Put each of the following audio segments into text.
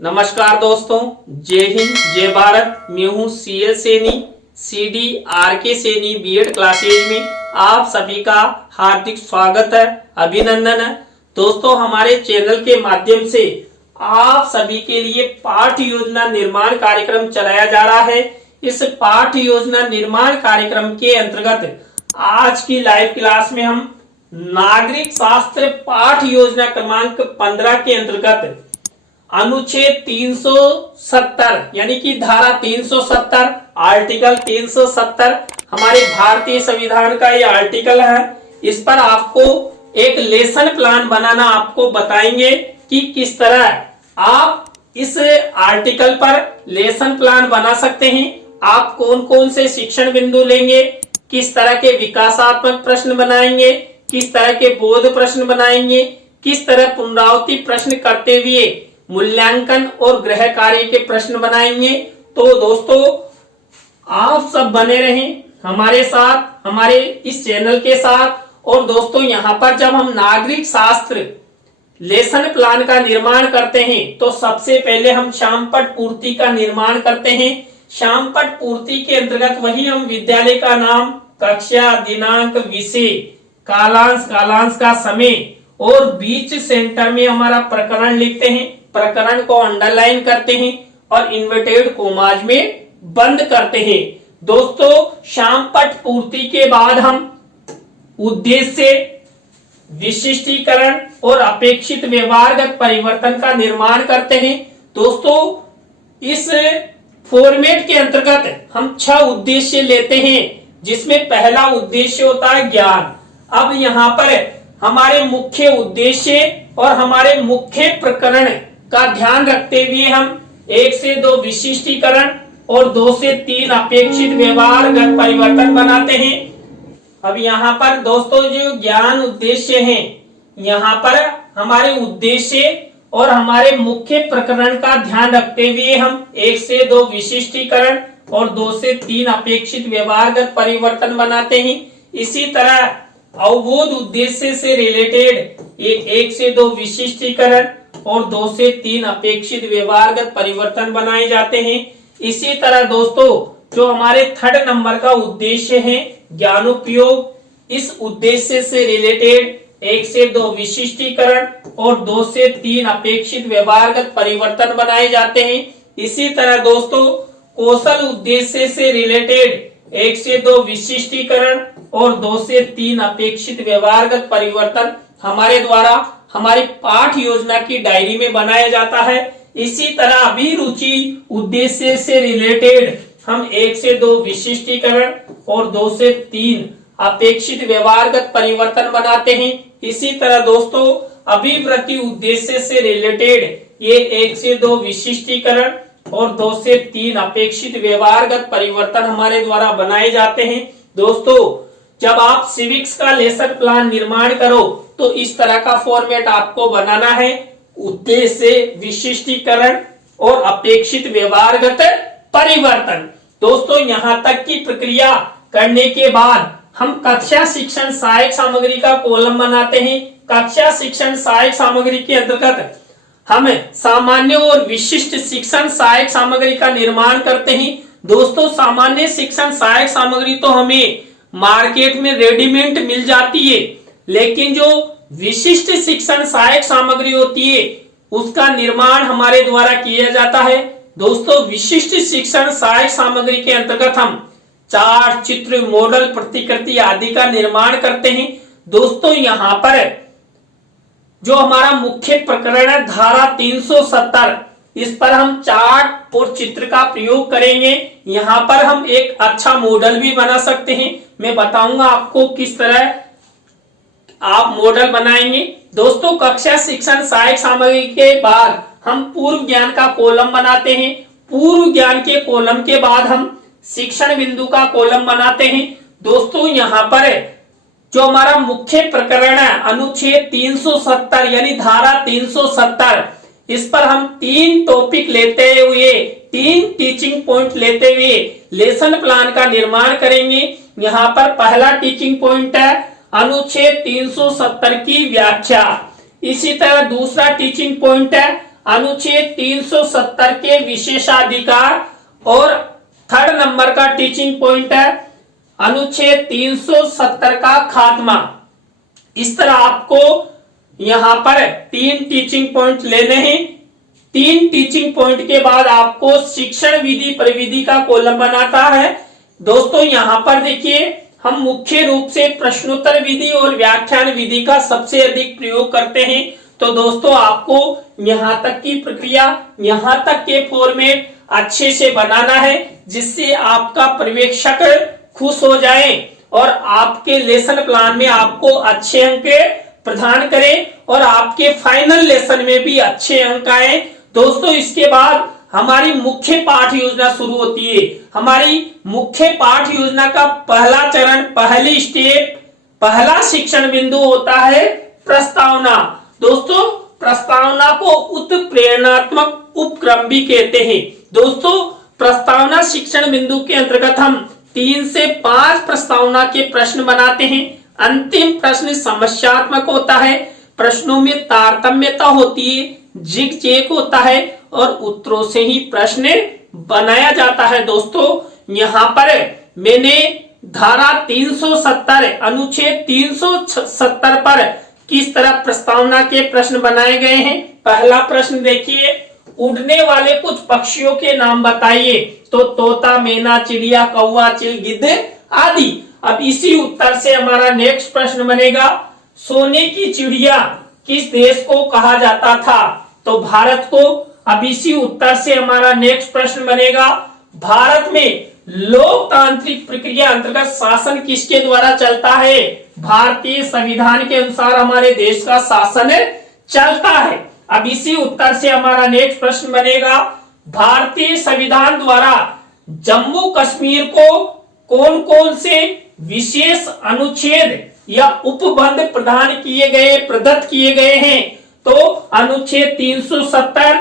नमस्कार दोस्तों, जय हिंद जय भारत। मैं हूँ CL Saini, CDRK Saini B Ed classes में आप सभी का हार्दिक स्वागत है, अभिनंदन है। दोस्तों, हमारे चैनल के माध्यम से आप सभी के लिए पाठ योजना निर्माण कार्यक्रम चलाया जा रहा है। इस पाठ योजना निर्माण कार्यक्रम के अंतर्गत आज की लाइव क्लास में हम नागरिक शास्त्र पाठ योजना क्रमांक 15 के अंतर्गत अनुच्छेद 370 यानी कि धारा 370 आर्टिकल 370 हमारे भारतीय संविधान का ये आर्टिकल है। इस पर आपको एक लेसन प्लान बनाना आपको बताएंगे कि किस तरह आप इस आर्टिकल पर लेसन प्लान बना सकते हैं। आप कौन कौन से शिक्षण बिंदु लेंगे, किस तरह के विकासात्मक प्रश्न बनाएंगे, किस तरह के बोध प्रश्न बनाएंगे, किस तरह पुनरावृत्ति प्रश्न करते हुए मूल्यांकन और गृह कार्य के प्रश्न बनाएंगे। तो दोस्तों, आप सब बने रहें हमारे साथ, हमारे इस चैनल के साथ। और दोस्तों, यहाँ पर जब हम नागरिक शास्त्र लेसन प्लान का निर्माण करते हैं तो सबसे पहले हम शामपट पूर्ति का निर्माण करते हैं। शामपट पूर्ति के अंतर्गत वही हम विद्यालय का नाम, कक्षा, दिनांक, विषय, कालांश का समय और बीच सेंटर में हमारा प्रकरण लिखते हैं। प्रकरण को अंडरलाइन करते हैं और इन्वर्टेड कोमाज में बंद करते हैं। दोस्तों, शामपट पूर्ति के बाद हम उद्देश्य, विशिष्टीकरण और अपेक्षित व्यवहारगत परिवर्तन का निर्माण करते हैं। दोस्तों, इस फॉर्मेट के अंतर्गत हम 6 उद्देश्य लेते हैं, जिसमें पहला उद्देश्य होता है ज्ञान। अब यहाँ पर हमारे मुख्य उद्देश्य और हमारे मुख्य प्रकरण का ध्यान रखते हुए हम 1 से 2 विशिष्टीकरण और 2 से 3 अपेक्षित व्यवहारगत परिवर्तन बनाते हैं। अब यहाँ पर दोस्तों जो ज्ञान उद्देश्य हैं, यहाँ पर हमारे उद्देश्य और हमारे मुख्य प्रकरण का ध्यान रखते हुए हम 1 से 2 विशिष्टीकरण और 2 से 3 अपेक्षित व्यवहारगत परिवर्तन बनाते हैं। इसी तरह अवबोध उद्देश्य से रिलेटेड 1 से 2 विशिष्टीकरण और 2 से 3 अपेक्षित व्यवहारगत परिवर्तन बनाए जाते हैं। इसी तरह दोस्तों, जो हमारे 3rd नंबर का उद्देश्य है ज्ञानोपयोग, इस उद्देश्य से रिलेटेड 1 से 2 विशिष्टीकरण और 2 से 3 अपेक्षित व्यवहारगत परिवर्तन बनाए जाते हैं। इसी तरह दोस्तों, कौशल उद्देश्य से रिलेटेड 1 से 2 विशिष्टीकरण और 2 से 3 अपेक्षित व्यवहारगत परिवर्तन हमारे द्वारा हमारी पाठ योजना की डायरी में बनाया जाता है। इसी तरह अभिरुचि उद्देश्य से रिलेटेड हम 1 से 2 विशिष्टीकरण और 2 से 3 अपेक्षित व्यवहारगत परिवर्तन बनाते हैं। इसी तरह दोस्तों, अभिवृत्ति उद्देश्य से रिलेटेड ये 1 से 2 विशिष्टीकरण और 2 से 3 अपेक्षित व्यवहारगत परिवर्तन हमारे द्वारा बनाए जाते हैं। दोस्तों, जब आप सिविक्स का लेसन प्लान निर्माण करो तो इस तरह का फॉर्मेट आपको बनाना है। उद्देश्य, विशिष्टीकरण और अपेक्षित व्यवहारगत परिवर्तन। दोस्तों, यहाँ तक की प्रक्रिया करने के बाद हम कक्षा शिक्षण सहायक सामग्री का कॉलम बनाते हैं। कक्षा शिक्षण सहायक सामग्री के अंतर्गत हम सामान्य और विशिष्ट शिक्षण सहायक सामग्री का निर्माण करते हैं। दोस्तों, सामान्य शिक्षण सहायक सामग्री तो हमें मार्केट में रेडीमेड मिल जाती है, लेकिन जो विशिष्ट शिक्षण सहायक सामग्री होती है उसका निर्माण हमारे द्वारा किया जाता है। दोस्तों, विशिष्ट शिक्षण सहायक सामग्री के अंतर्गत हम चार्ट, चित्र, मॉडल, प्रतिकृति आदि का निर्माण करते हैं। दोस्तों, यहाँ पर जो हमारा मुख्य प्रकरण है धारा 370, इस पर हम चार्ट और चित्र का प्रयोग करेंगे। यहाँ पर हम एक अच्छा मॉडल भी बना सकते हैं। मैं बताऊंगा आपको किस तरह आप मॉडल बनाएंगे। दोस्तों, कक्षा शिक्षण सहायक सामग्री के बाद हम पूर्व ज्ञान का कॉलम बनाते हैं। पूर्व ज्ञान के कॉलम के बाद हम शिक्षण बिंदु का कॉलम बनाते हैं। दोस्तों, यहाँ पर जो हमारा मुख्य प्रकरण है अनुच्छेद 370 यानी धारा 370, इस पर हम 3 टॉपिक लेते हुए 3 टीचिंग पॉइंट लेते हुए लेसन प्लान का निर्माण करेंगे। यहाँ पर पहला टीचिंग पॉइंट है अनुच्छेद 370 की व्याख्या। इसी तरह दूसरा टीचिंग पॉइंट है अनुच्छेद 370 के विशेषाधिकार और थर्ड नंबर का टीचिंग पॉइंट है अनुच्छेद 370 का खात्मा। इस तरह आपको यहां पर 3 टीचिंग पॉइंट लेने हैं। 3 टीचिंग पॉइंट के बाद आपको शिक्षण विधि प्रविधि का कॉलम बनाता है। दोस्तों यहां पर देखिए, हम मुख्य रूप से प्रश्नोत्तर विधि और व्याख्यान विधि का सबसे अधिक प्रयोग करते हैं। तो दोस्तों आपको यहां तक की प्रक्रिया, यहां तक के फॉर्मेट अच्छे से बनाना है, जिससे आपका पर्यवेक्षक खुश हो जाए और आपके लेसन प्लान में आपको अच्छे अंक प्रदान करे और आपके फाइनल लेसन में भी अच्छे अंक आए। दोस्तों इसके बाद हमारी मुख्य पाठ योजना शुरू होती है। हमारी मुख्य पाठ योजना का पहला चरण, पहली स्टेप, पहला शिक्षण बिंदु होता है प्रस्तावना। दोस्तों प्रस्तावना को उत्प्रेरणात्मक उपक्रम भी कहते हैं। दोस्तों प्रस्तावना शिक्षण बिंदु के अंतर्गत हम 3 से 5 प्रस्तावना के प्रश्न बनाते हैं। अंतिम प्रश्न समस्यात्मक होता है, प्रश्नों में तारतम्यता होती है, जिग जैग होता है और उत्तरों से ही प्रश्न बनाया जाता है। दोस्तों यहाँ पर मैंने धारा 370 अनुच्छेद 370 पर किस तरह प्रस्तावना के प्रश्न बनाए गए हैं। पहला प्रश्न देखिए, उड़ने वाले कुछ पक्षियों के नाम बताइए। तो तोता, मैना, चिड़िया, कौवा, चिल, गिद्ध आदि। अब इसी उत्तर से हमारा नेक्स्ट प्रश्न बनेगा, सोने की चिड़िया किस देश को कहा जाता था? तो भारत को। अब इसी उत्तर से हमारा नेक्स्ट प्रश्न बनेगा, भारत में लोकतांत्रिक प्रक्रिया अंतर्गत शासन किसके द्वारा चलता है? भारतीय संविधान के अनुसार हमारे देश का शासन चलता है। अब इसी उत्तर से हमारा नेक्स्ट प्रश्न बनेगा, भारतीय संविधान द्वारा जम्मू कश्मीर को कौन कौन से विशेष अनुच्छेद या उपबंध प्रदान किए गए, प्रदत्त किए गए हैं? तो अनुच्छेद 370,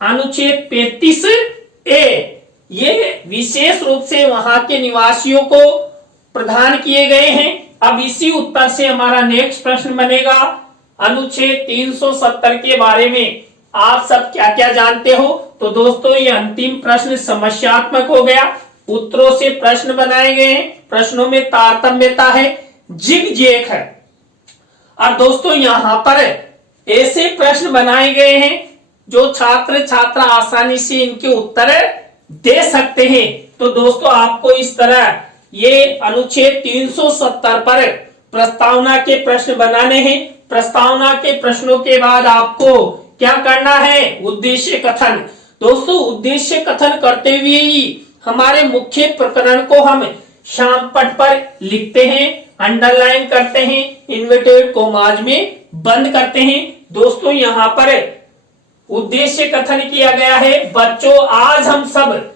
अनुच्छेद 35A ये विशेष रूप से वहां के निवासियों को प्रदान किए गए हैं। अब इसी उत्तर से हमारा नेक्स्ट प्रश्न बनेगा, अनुच्छेद 370 के बारे में आप सब क्या क्या जानते हो? तो दोस्तों ये अंतिम प्रश्न समस्यात्मक हो गया, उत्तरों से प्रश्न बनाए गए हैं, प्रश्नों में तारतम्यता है, जिग जैग है। और दोस्तों यहाँ पर ऐसे प्रश्न बनाए गए हैं जो छात्र छात्रा आसानी से इनके उत्तर दे सकते हैं। तो दोस्तों आपको इस तरह ये अनुच्छेद 370 पर प्रस्तावना के प्रश्न बनाने हैं। प्रस्तावना के प्रश्नों के बाद आपको क्या करना है? उद्देश्य कथन। दोस्तों उद्देश्य कथन करते हुए ही हमारे मुख्य प्रकरण को हम श्याम पट पर लिखते हैं, अंडरलाइन करते हैं, इन्वर्टेड कॉमास में बंद करते हैं। दोस्तों यहाँ पर उद्देश्य कथन किया गया है, बच्चों आज हम सब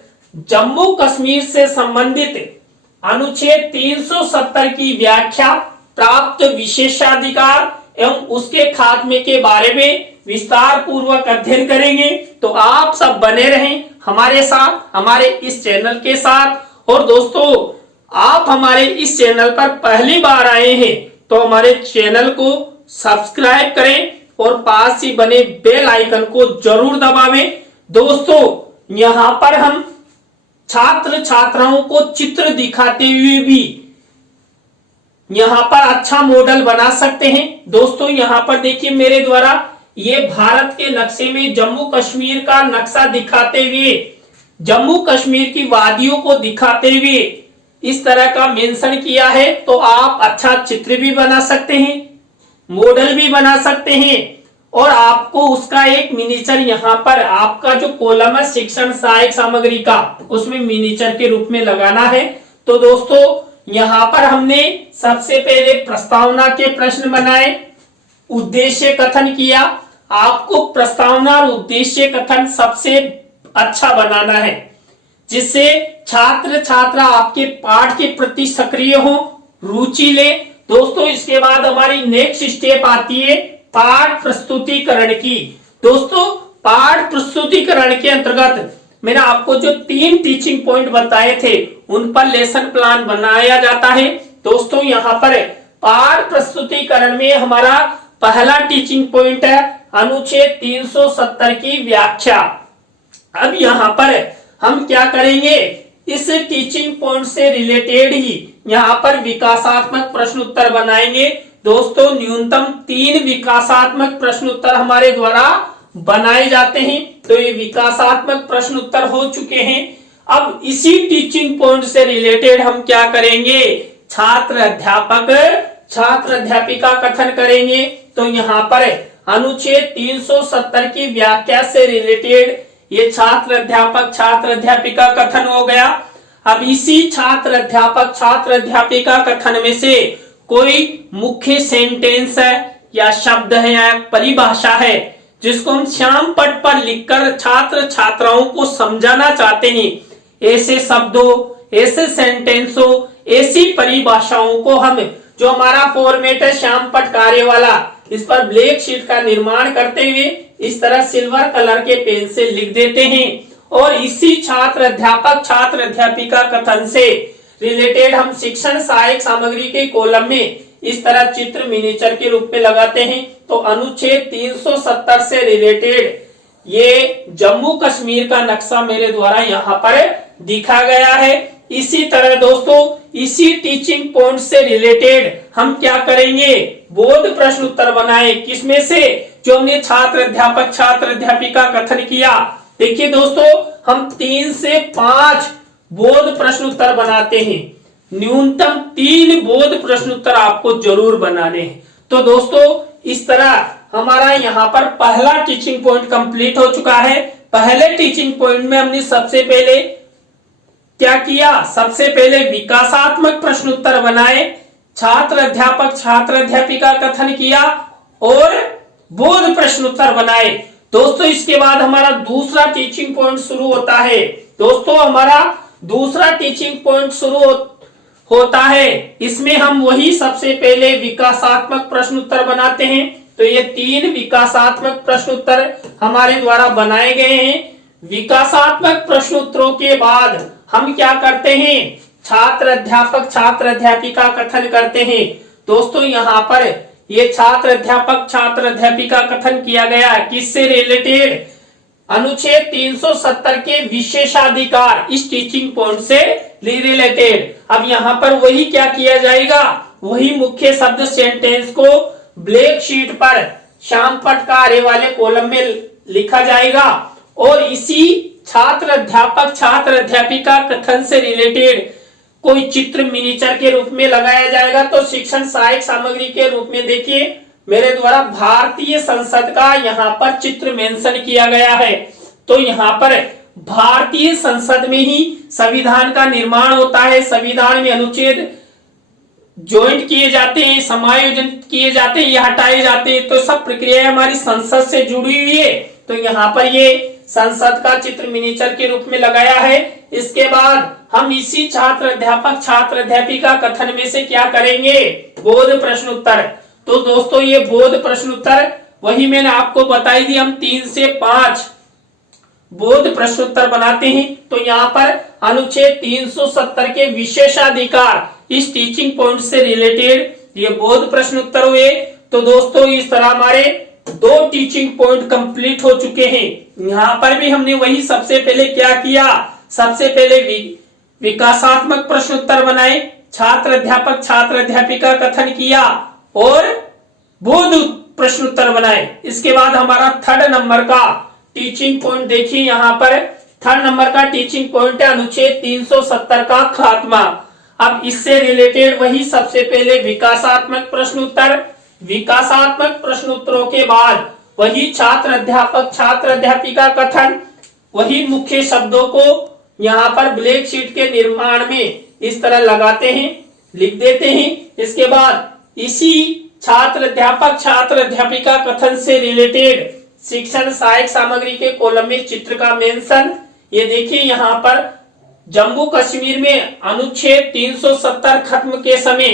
जम्मू कश्मीर से संबंधित अनुच्छेद 370 की व्याख्या, प्राप्त विशेषाधिकार एवं उसके खात्मे के बारे में विस्तार पूर्वक अध्ययन करेंगे। तो आप सब बने रहें हमारे साथ, हमारे इस चैनल के साथ। और दोस्तों आप हमारे इस चैनल पर पहली बार आए हैं तो हमारे चैनल को सब्सक्राइब करें और पास ही बने बेल आइकन को जरूर दबावें। दोस्तों यहाँ पर हम छात्र छात्राओं को चित्र दिखाते हुए भी यहाँ पर अच्छा मॉडल बना सकते हैं। दोस्तों यहाँ पर देखिए मेरे द्वारा ये भारत के नक्शे में जम्मू कश्मीर का नक्शा दिखाते हुए, जम्मू कश्मीर की वादियों को दिखाते हुए इस तरह का मेंशन किया है। तो आप अच्छा चित्र भी बना सकते हैं, मॉडल भी बना सकते हैं और आपको उसका एक मिनीचर यहाँ पर आपका जो कॉलम है शिक्षण सहायक सामग्री का, उसमें मिनीचर के रूप में लगाना है। तो दोस्तों यहाँ पर हमने सबसे पहले प्रस्तावना के प्रश्न बनाए, उद्देश्य कथन किया। आपको प्रस्तावना और उद्देश्य कथन सबसे अच्छा बनाना है, जिससे छात्र छात्रा आपके पाठ के प्रति सक्रिय हो, रुचि ले। दोस्तों इसके बाद हमारी नेक्स्ट स्टेप आती है पाठ प्रस्तुतिकरण की। दोस्तों पाठ प्रस्तुतिकरण के अंतर्गत मैंने आपको जो 3 टीचिंग पॉइंट बताए थे उन पर लेसन प्लान बनाया जाता है। दोस्तों यहाँ पर पाठ प्रस्तुतिकरण में हमारा पहला टीचिंग पॉइंट है अनुच्छेद 370 की व्याख्या। अब यहाँ पर हम क्या करेंगे, इस टीचिंग पॉइंट से रिलेटेड ही यहाँ पर विकासात्मक प्रश्न उत्तर बनाएंगे। दोस्तों न्यूनतम 3 विकासात्मक प्रश्न उत्तर हमारे द्वारा बनाए जाते हैं। तो ये विकासात्मक प्रश्न उत्तर हो चुके हैं। अब इसी टीचिंग पॉइंट से रिलेटेड हम क्या करेंगे, छात्र अध्यापिका कथन करेंगे। तो यहाँ पर अनुच्छेद 370 की व्याख्या से रिलेटेड ये छात्र अध्यापिका कथन हो गया। अब इसी छात्र अध्यापिका कथन में से कोई मुख्य सेंटेंस है या शब्द है या परिभाषा है जिसको हम श्याम पट पर लिखकर छात्र छात्राओं को समझाना चाहते हैं। ऐसे शब्दों, ऐसे सेंटेंसों, ऐसी परिभाषाओं को हम, जो हमारा फॉर्मेट है श्याम पट कार्य वाला, इस पर ब्लैक शीट का निर्माण करते हुए इस तरह सिल्वर कलर के पेन से लिख देते हैं और इसी छात्र अध्यापिका कथन से रिलेटेड हम शिक्षण सहायक सामग्री के कॉलम में इस तरह चित्र मिनिएचर के रूप में लगाते हैं। तो अनुच्छेद 370 से रिलेटेड ये जम्मू कश्मीर का नक्शा मेरे द्वारा यहाँ पर दिखा गया है। इसी तरह दोस्तों इसी टीचिंग पॉइंट से रिलेटेड हम क्या करेंगे, बोध प्रश्न उत्तर बनाए। किसमें से, जो हमने छात्र अध्यापिका कथन किया। देखिए दोस्तों हम 3 से 5 बोध प्रश्न उत्तर बनाते हैं। न्यूनतम 3 बोध प्रश्न उत्तर आपको जरूर बनाने हैं। तो दोस्तों इस तरह हमारा यहाँ पर पहला टीचिंग पॉइंट कंप्लीट हो चुका है। पहले टीचिंग पॉइंट में हमने सबसे पहले क्या किया, सबसे पहले विकासात्मक प्रश्न उत्तर बनाए, छात्र अध्यापिका कथन किया और बोध प्रश्न उत्तर बनाए। दोस्तों इसके बाद हमारा दूसरा टीचिंग पॉइंट शुरू होता है। दोस्तों हमारा दूसरा टीचिंग पॉइंट शुरू होता है। इसमें हम वही सबसे पहले विकासात्मक प्रश्न उत्तर बनाते हैं। तो ये 3 विकासात्मक प्रश्न उत्तर हमारे द्वारा बनाए गए हैं। विकासात्मक प्रश्न उत्तरों के बाद हम क्या करते हैं, छात्र अध्यापिका कथन करते हैं। दोस्तों यहाँ पर ये छात्र अध्यापिका कथन किया गया किससे रिलेटेड, अनुच्छेद 370 के विशेषाधिकार, इस टीचिंग पॉइंट से रिलेटेड। अब यहाँ पर वही क्या किया जाएगा, वही मुख्य शब्द सेंटेंस को ब्लैक शीट पर श्याम पट कार्य वाले कॉलम में लिखा जाएगा और इसी छात्र अध्यापिका कथन से रिलेटेड कोई चित्र मिनिएचर के रूप में लगाया जाएगा। तो शिक्षण सहायक सामग्री के रूप में देखिए मेरे द्वारा भारतीय संसद का यहाँ पर चित्र मेंशन किया गया है। तो यहाँ पर भारतीय संसद में ही संविधान का निर्माण होता है। संविधान में अनुच्छेद ज्वाइंट किए जाते हैं, समायोजन किए जाते हैं, या हटाए जाते हैं। तो सब प्रक्रिया हमारी संसद से जुड़ी हुई है। तो यहाँ पर ये संसद का चित्र मिनिएचर के रूप में लगाया है। इसके बाद हम इसी छात्र अध्यापिका कथन में से क्या करेंगे, बोध प्रश्न उत्तर। तो दोस्तों ये बोध प्रश्न उत्तर वही मैंने आपको बताई थी, हम 3 से 5 बोध प्रश्न उत्तर बनाते हैं। तो यहाँ पर अनुच्छेद 370 के विशेषाधिकार, इस टीचिंग पॉइंट से रिलेटेड ये बोध प्रश्न उत्तर हुए। तो दोस्तों इस तरह हमारे 2 टीचिंग पॉइंट कंप्लीट हो चुके हैं। यहाँ पर भी हमने वही सबसे पहले क्या किया, सबसे पहले विकासात्मक प्रश्न उत्तर बनाए, छात्र अध्यापिका कथन किया और बोध प्रश्न उत्तर बनाए। इसके बाद हमारा 3rd नंबर का टीचिंग पॉइंट देखिए, यहाँ पर 3rd नंबर का टीचिंग पॉइंट है अनुच्छेद 370 का खात्मा। अब इससे रिलेटेड वही सबसे पहले विकासात्मक प्रश्न उत्तर, विकासात्मक प्रश्न उत्तरों के बाद वही छात्र अध्यापिका कथन, वही मुख्य शब्दों को यहाँ पर ब्लैक शीट के निर्माण में इस तरह लगाते हैं, लिख देते हैं। इसके बाद इसी छात्र अध्यापिका कथन से रिलेटेड शिक्षण सहायक सामग्री के कॉलम में चित्र का मेंशन। ये देखिए यहाँ पर जम्मू कश्मीर में अनुच्छेद 370 खत्म के समय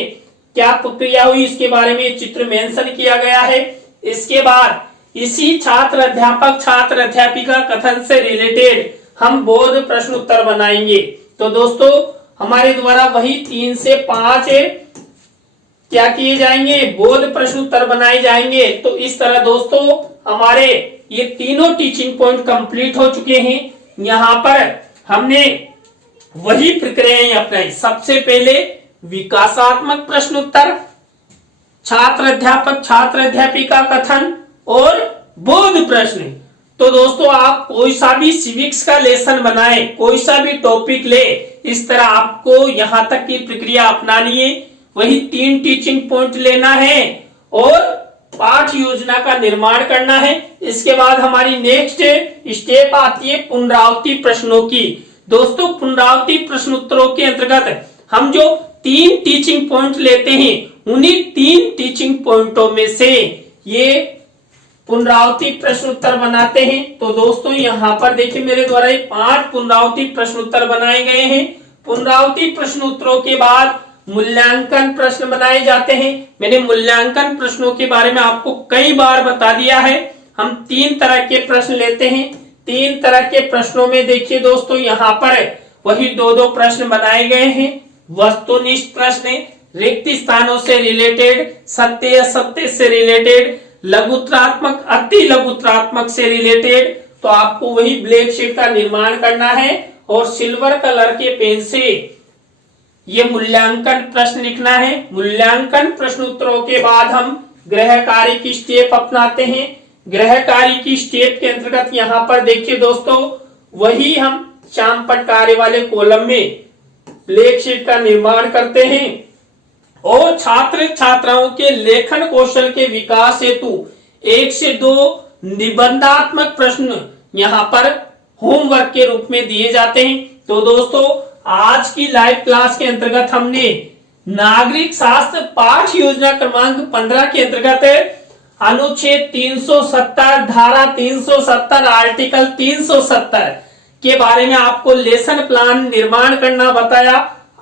क्या प्रक्रिया हुई, इसके बारे में चित्र मेंशन किया गया है। इसके बाद इसी छात्र अध्यापिका कथन से रिलेटेड हम बोध प्रश्न उत्तर बनाएंगे। तो दोस्तों हमारे द्वारा वही 3 से 5 क्या किए जाएंगे, बोध प्रश्न उत्तर बनाए जाएंगे। तो इस तरह दोस्तों हमारे ये तीनों टीचिंग पॉइंट कंप्लीट हो चुके हैं। यहाँ पर हमने वही प्रक्रियाएं अपनाई। सबसे पहले विकासात्मक प्रश्न उत्तर, छात्र अध्यापक छात्र अध्यापिका कथन और बोध प्रश्न। तो दोस्तों आप कोई सा भी सिविक्स का लेसन बनाए, कोई सा भी टॉपिक ले, इस तरह आपको यहां तक की प्रक्रिया अपनानी है। वही 3 टीचिंग पॉइंट लेना है और पाठ योजना का निर्माण करना है। इसके बाद हमारी नेक्स्ट स्टेप आती है पुनरावृत्ति प्रश्नों की। दोस्तों पुनरावृत्ति प्रश्न उत्तरों के अंतर्गत हम जो 3 टीचिंग पॉइंट लेते हैं, उन्हीं 3 टीचिंग पॉइंटों में से ये पुनरावृत्ति प्रश्न उत्तर बनाते हैं। तो दोस्तों यहाँ पर देखिए मेरे द्वारा ये 5 पुनरावृत्ति प्रश्न उत्तर बनाए गए हैं। पुनरावृत्ति प्रश्न उत्तरों के बाद मूल्यांकन प्रश्न बनाए जाते हैं। मैंने मूल्यांकन प्रश्नों के बारे में आपको कई बार बता दिया है। हम 3 तरह के प्रश्न लेते हैं। 3 तरह के प्रश्नों में देखिए दोस्तों यहाँ पर वही 2-2 प्रश्न बनाए गए हैं। वस्तुनिष्ठ प्रश्न, रिक्त स्थानों से रिलेटेड, सत्य असत्य से रिलेटेड, लघुत्रात्मक अति लघुत्रात्मक से रिलेटेड। तो आपको वही ब्लैक शीट का निर्माण करना है और सिल्वर कलर के पेन से ये मूल्यांकन प्रश्न लिखना है। मूल्यांकन प्रश्न उत्तरों के बाद हम गृह कार्य की स्टेप अपनाते हैं। गृह कार्य की स्टेप के अंतर्गत यहाँ पर देखिए दोस्तों वही हम शामपट कार्य वाले कॉलम में ब्लैक शीट का निर्माण करते हैं और छात्र छात्राओं के लेखन कौशल के विकास हेतु 1 से 2 निबंधात्मक प्रश्न यहाँ पर होमवर्क के रूप में दिए जाते हैं। तो दोस्तों आज की लाइव क्लास के अंतर्गत हमने नागरिक शास्त्र पाठ योजना क्रमांक 15 के अंतर्गत अनुच्छेद 370, धारा 370, आर्टिकल 370 के बारे में आपको लेसन प्लान निर्माण करना बताया।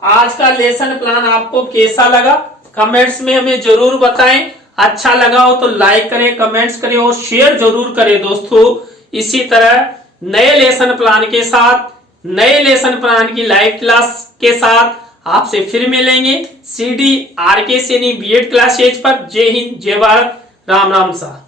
आज का लेसन प्लान आपको कैसा लगा कमेंट्स में हमें जरूर बताएं। अच्छा लगा हो तो लाइक करें, कमेंट्स करें और शेयर जरूर करें दोस्तों। इसी तरह नए लेसन प्लान के साथ, नए लेसन प्लान की लाइव क्लास के साथ आपसे फिर मिलेंगे CD RK Saini B.Ed classes पर। जय हिंद, जय भारत, राम राम सा।